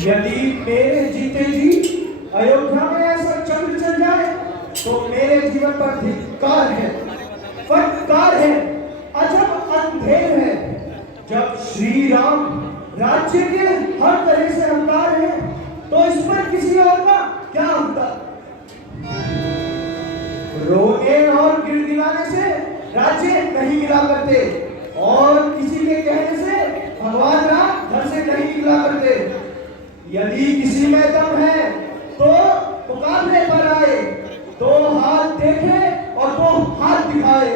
यदि मेरे जीते जी अयोध्या में ऐसा चंद्र चल जाए तो मेरे जीवन पर धिक्कार है, फटकार है, अजब अंधेर है। जब श्री राम राज्य के हर तरह से अंगार है तो इस पर किसी और का क्या अंतर? रोने और गिड़गिड़ाने से राज्य नहीं मिला करते और किसी के कहने से भगवान राम घर से नहीं निकला करते। यदि किसी में दम है तो मुकाबले पर आए, दो हाथ देखे और दो हाथ दिखाए।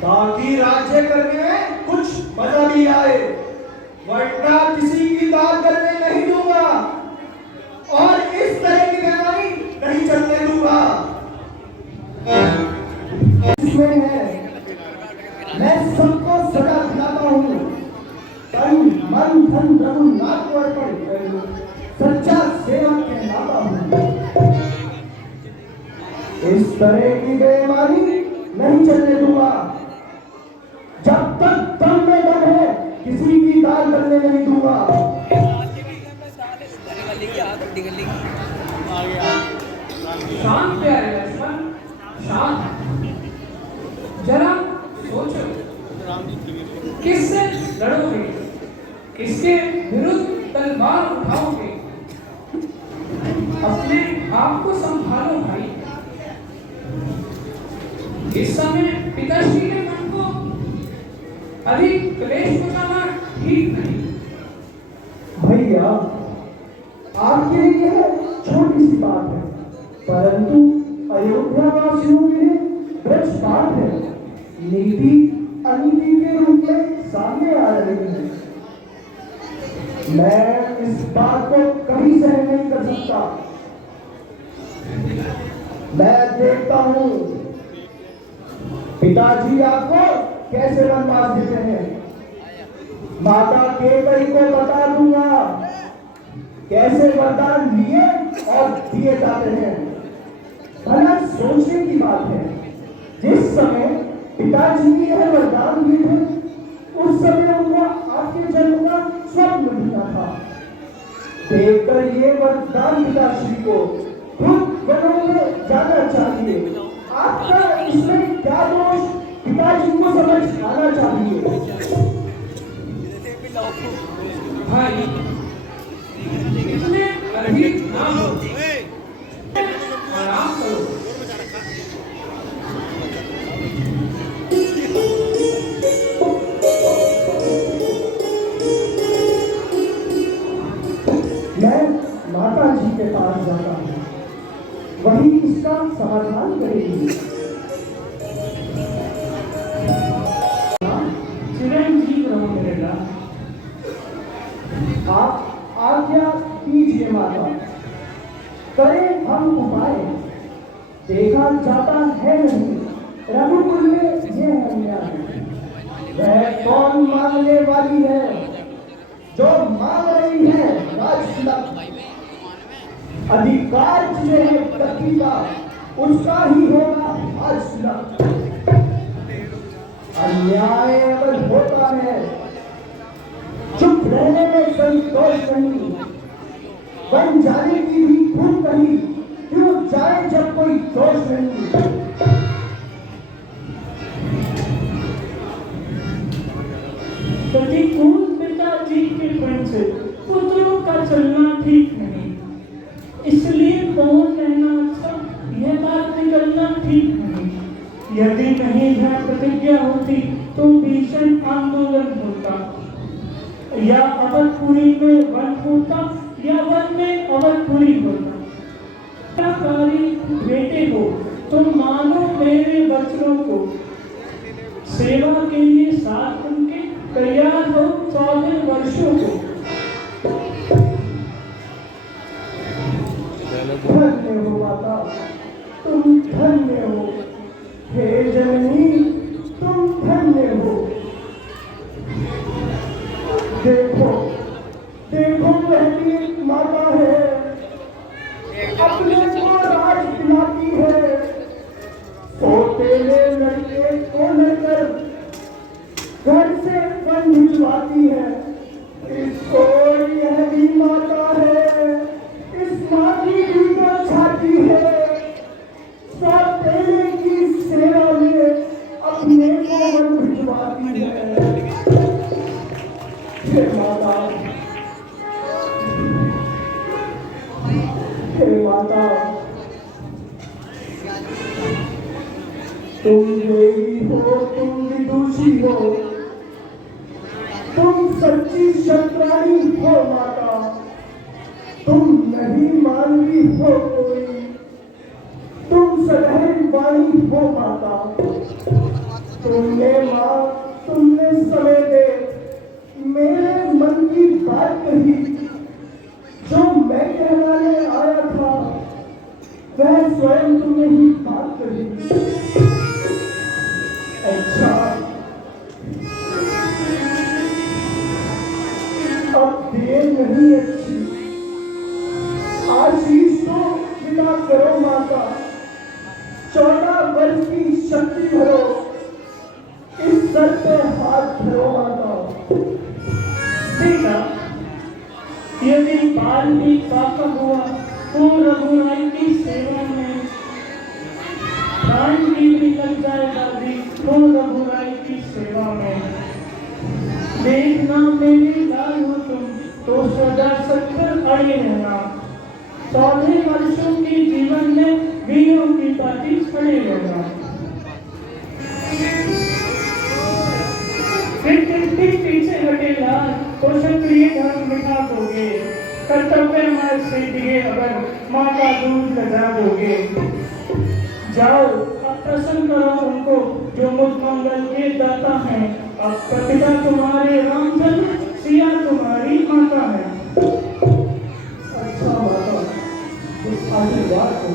ताकि राज्य करने में कुछ मजा भी आए, वरना किसी की दाल करने नहीं दूंगा और इस तरह की बीमारी नहीं चलने दूंगा। इसमें है मैं सबको सदा दिलाता हूँ, तन मन धन रघुनाथ को अर्पण करूँ, सच्चा सेवक के नाता हूँ। इस तरह की बेईमानी नहीं चलने दूंगा। जब तक दम में दम है किसी की दाल करने नहीं दूंगा। शांत प्यारे लक्ष्मण, शांत। जरा सोचो, किससे लड़ोगे, किसके विरुद्ध तलवार उठाओगे? अपने आप को संभालो भाई। इस समय पिताश्री के मन को अधिक क्लेश पहुंचाना ठीक नहीं। भैया, आपके लिए यह छोटी सी बात है, परंतु अयोध्या वासियों के लिए बड़ी बात है। नीति अनीति के रूप में सामने आ रही है। मैं इस बात को कभी सहन नहीं कर सकता। मैं देखता हूँ पिताजी आपको कैसे वनवास देते हैं। माता केकई को बता दूंगा कैसे वरदान लिए और दिए जाते हैं। भला सोचने की बात है, जिस समय पिताजी ने यह वरदान दिए थे उस समय उनका आपके जन्म का स्वप्न दिया था। देखकर ये वरदान पिताश्री को खुद वनों में जाना चाहिए। आपका इसमें क्या दोष पिताजी को समझ आना चाहिए। भाई, इतने अधिक ना हो, आराम करो। मैं माता जी के पास जाता हूँ, वही इसका समाधान करेगी। चिरंजीव रहो मेरे लाल। आप आज्ञा कीजिए माता, करें हम उपाय। देखा जाता है नहीं रघुकुल में यह अन्याय। वह कौन मांगने वाली है जो मांग रही है राजतिलक। अधिकार जिसे है पति का उसका ही होगा आज तिलक। अन्याय अगर होता है चुप रहने में संतोष नहीं, बन जाने की भी भूल नहीं, क्यों जाए जब कोई दोष नहीं। प्रतिकूल पिताजी के पक्ष से पुत्रों का चलना ठीक नहीं, इसलिए कौन रहना अच्छा, यह बात निकलना ठीक नहीं। यदि नहीं यह प्रतिज्ञा होती तो भीषण आंदोलन होता, या अवधपुरी में वन होता या वन में अवधपुरी होता। बेटे हो तुम मानो मेरे बच्चों को, सेवा के लिए साथ उनके तैयार हो 14 वर्षों को। धन्य हो माता, तुम धन्य हो। हे जननी, तुम धन्य हो। देखो देखो, मेरी माता है, अपने को तुम देवी हो, तुम विदुषी हो, तुम सच्ची शत्राणी हो माता, तुम नहीं मानवी हो कोई, तुम सदैव वाणी हो माता। तुमने माँ, तुमने समय दे मेरे मन की बात कही, जो मैं कहलाने आया था वह स्वयं तुमने ही बात कही। अच्छा, अब देर नहीं अच्छी, आशीष तो विदा करो माता, 14 वर्ष की शक्ति भरो, इस सर पे हाथ धरो माता। बेटा, यदि बाल भी पाका हुआ तो रघुराई की सेवा में, प्राण की भी लग जाए दादी तो रघुराई की सेवा में। देखना मेरी लाल हो तुम तो सदा सत्तर अड़े रहना, 14 वर्षों के जीवन में वीरों की बाती खड़े रहना। फिर पीछे हटे लाल तो क्षत्रिय धर्म मिटा दोगे, कर्तव्य मार्ग से दिए अगर माँ का दूध लगा दोगे। जाओ अब प्रसन्न करो उनको जो मुझ मंगल के दाता हैं, अब पिता तुम्हारे रामचंद्र, सिया तुम्हारी माता है। अच्छा माता, आशीर्वाद हो।